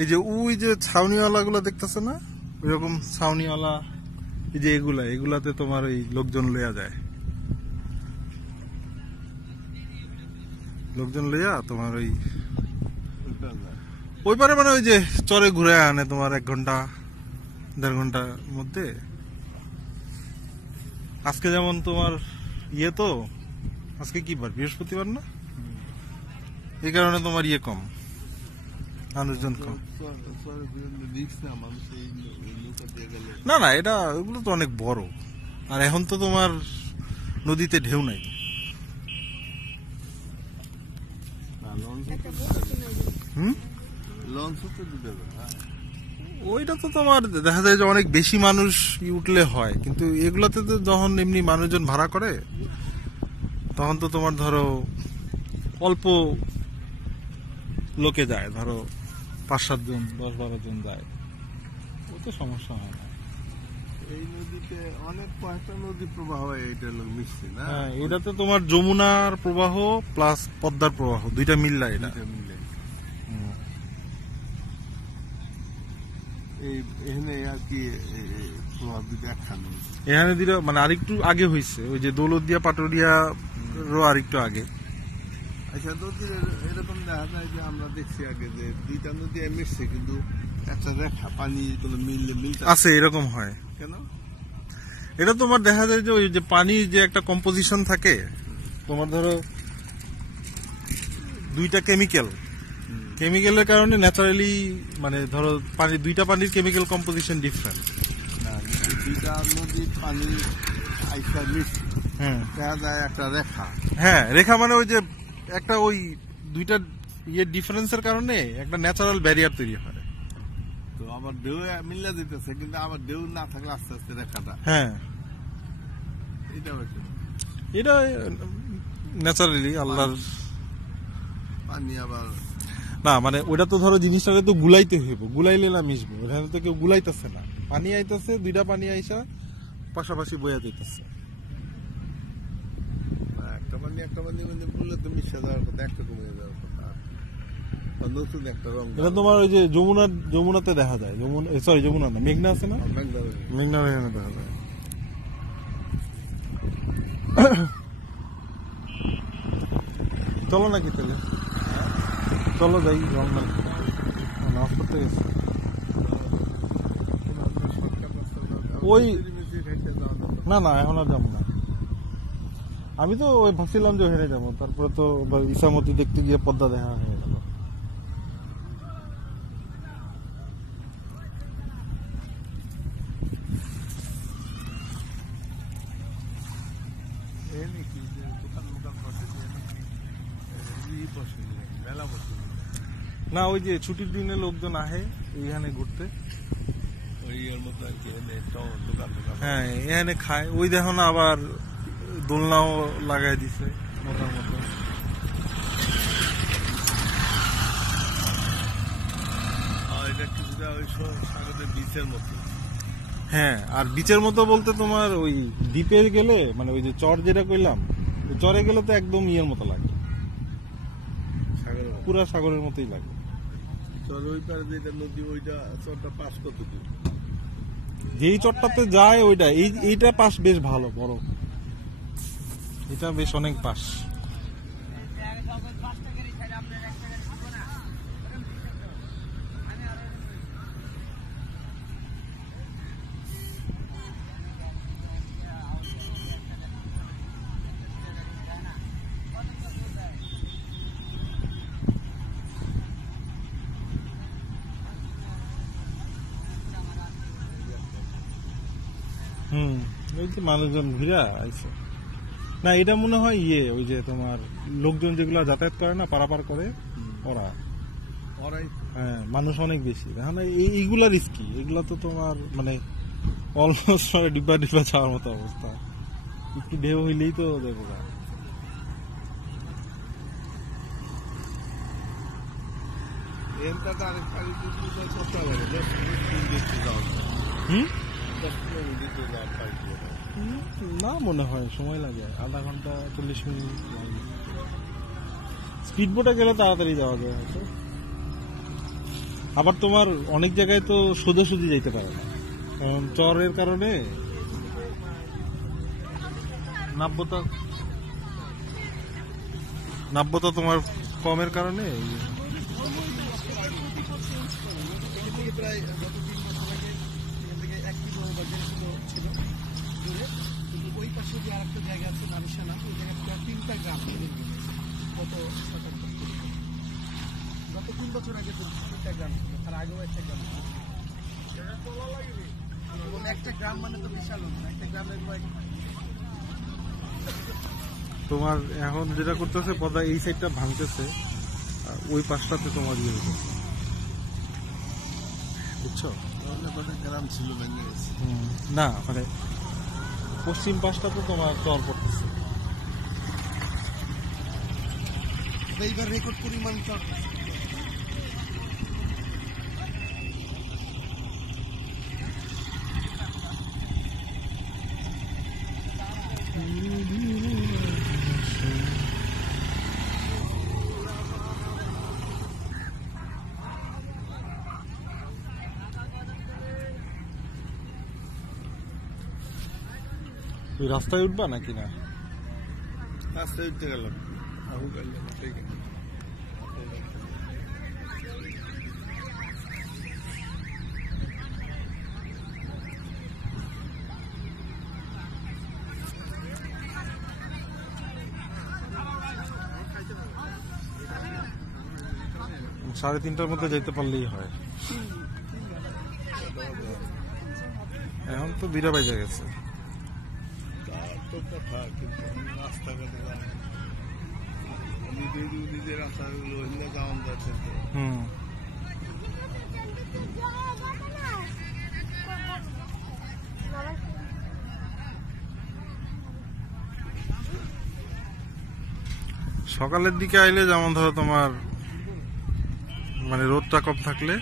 এই যে ওই যে ছাউনিওয়ালা গুলা দেখতেছে না, ওইরকম ছাউনিওয়ালা এই যে এগুলাতে তোমার ওই লোকজন লইয়া যায়, লোকজন লইয়া তোমার ওই পারে মানে ওই যে চরে ঘুরে আনে তোমার 1 ঘন্টা 1.5 ঘন্টার মধ্যে। আজকে যেমন তোমার তো আজকে কি বার, বৃহস্পতিবার না, এই কারণে তোমার কম, মানুষজন কম। না না, এটা ওগুলো তো অনেক বড়, আর এখন তো তোমার নদীতে ঢেউ নাই। ওইটা তো তোমার দেখা যায় যে অনেক বেশি মানুষ উঠলে হয়, কিন্তু এগুলাতে তো যখন এমনি মানুষজন ভাড়া করে তখন তো তোমার ধরো অল্প লোকে যায়, ধরো 5-7 জন 10-12 জন যায়, ও তো সমস্যা হয় না। এই নদীতে অনেক কয়েকটা নদী প্রবাহ এইটা মিশছে না। হ্যাঁ, এটাতে তোমার যমুনার প্রবাহ প্লাস পদ্মার প্রবাহ দুইটা মিললা এটা। এখানে আর কি প্রভাব দেখানো, এখানে দিলে মানে আরেকটু আগে হয়েছে, ওই যে দৌলতদিয়া পাটুরিয়া আরেকটু আগে। আচ্ছা, নদীর এরকম দেখা যায় যে আমরা দেখছি আগে যে দুইটা নদী মিশছে কিন্তু একটা রেখা পানি মিলতে আছে, এরকম হয় কেন? এটা তোমার দেখা যায় যে ওই যে পানির যে একটা কম্পোজিশন থাকে, তোমার ধরো দুইটা কেমিক্যালের কারণে ন্যাচারালি মানে ধরো দুইটা পানির কেমিক্যাল কম্পোজিশন ডিফারেন্ট। দুইটা নদীর পানি আইসা মিশছে, দেখা যায় একটা রেখা। হ্যাঁ, রেখা মানে ওই যে একটা ওই দুইটা ডিফারেন্সের কারণে একটা ন্যাচারাল ব্যারিয়ার তৈরি হয়। তো আবার ঢেউ মিল্লা দিতেছে, কিন্তু আবার ঢেউ না থাকলে আস্তে আস্তে রেখাটা, হ্যাঁ, এটা ন্যাচারালি আল্লাহর পানি। আবার না মানে ওটা তো ধরো জিনিসটাকে তো গুলাইতে হইব, গুলাইলে না মিশবো, ওখানে তো কেউ গুলাইতেছে না, পানি আইতেছে, দুইটা পানি আইসা পাশাপাশি বইয়া দিতেছে। একটা পানি মানে বললে তো মিশে যাওয়ার কথা, একটা কমে যাওয়ার কথা, নতুন একটা রং। এটা তোমার ওই যে যমুনাতে দেখা যায়, যমুনা না, মেঘনা আছে না, মেঘনার এখানে দেখা যায়। চলো নাকি তাহলে, চলো যাই, রংনা নামাজ পড়তে গেছি। ওই না না, এখন আর যাবো না, আমি তো ওই ভাবছিলাম যে হেরে যাবো, তারপরে তো ইসামতি দেখতে গিয়ে পদ্মা দেখা হয়ে গেল। না, ওই যে ছুটির দিনে লোকজন আহে এইখানে ঘুরতে, হ্যাঁ এখানে খায়। ওই দেখো না, আবার দোলনাও লাগাই দিছে মোটার মতো। হ্যাঁ, আর বিচের মতো বলতে তোমার ওই দ্বীপে গেলে মানে ওই যে চর যেটা কইলাম, চরে গেলে তো একদম ইয়ের মতো লাগে, পুরা সাগরের মতোই লাগে। যেই চরটাতে যায় ওইটা, এইটা পাশ বেশ ভালো বড়, এটা বেশ অনেক পাশ। ওই যে মানুষজন ঘুরা আইছে না, এটা মনে হয় ওই যে তোমার লোকজন যেগুলো যাতায়াত করে না, পারাপার করে ওরাই, হ্যাঁ মানুষ অনেক বেশি। এখন এইগুলা রিস্কি, এগুলা তো তোমার মানে অলমোস্ট ডিব্বা যাওয়ার মতো অবস্থা, একটু ঢেউ হইলেই তো দেখো। না মনে হয় সময় লাগে, আধা ঘন্টা 40 মিনিট লাগে। স্পিড বোটে গেলে তাড়াতাড়ি যাওয়া যায় হয়তো। আবার তোমার অনেক জায়গায় তো সোজাসুজি যাইতে পারে না, কারণ চরের কারণে নাব্যতা তোমার কমের কারণে প্রায় গত 3 বছর আগে এখান থেকে 1 কিলো বাজার ছিল দূরে, কিন্তু ওই পাশে যে আরেকটা জায়গা আছে নাবিশানা, ওই জায়গাটা 3টা গ্রাম গত 3 বছর আগে তো 3টা গ্রাম ছিল, তার আগেও একটা গ্রাম ছিল। এবং একটা গ্রাম মানে তো বিশাল না, একটা গ্রামের তোমার এখন যেটা করতেছে পদা এই সাইডটা ভাঙতেছে, আর ওই পাশটাতে তোমার ইয়ে হইতেছে, বুঝছো? গ্রাম ছিল ভেঙে গেছে। না মানে পশ্চিম পাশটাতে তোমার চর পড়তেছে। এইবার রেকর্ড পরিমাণ চর ওই রাস্তায় উঠবা নাকি না? রাস্তায় উঠতে গেলাম, আবু গেলাম ঠিক আছে। সাড়ে 3টার মধ্যে যেতে পারলেই হয়। এখন তো 2টা বাজে গেছে। তো কথা, কিন্তু রাস্তাঘাটে আমি নিজের রাস্তাগুলো হইলে যাওয়া যাচ্ছে তো। সকালের দিকে আইলে যেমন ধরো তোমার মানে রোদটা কম থাকলে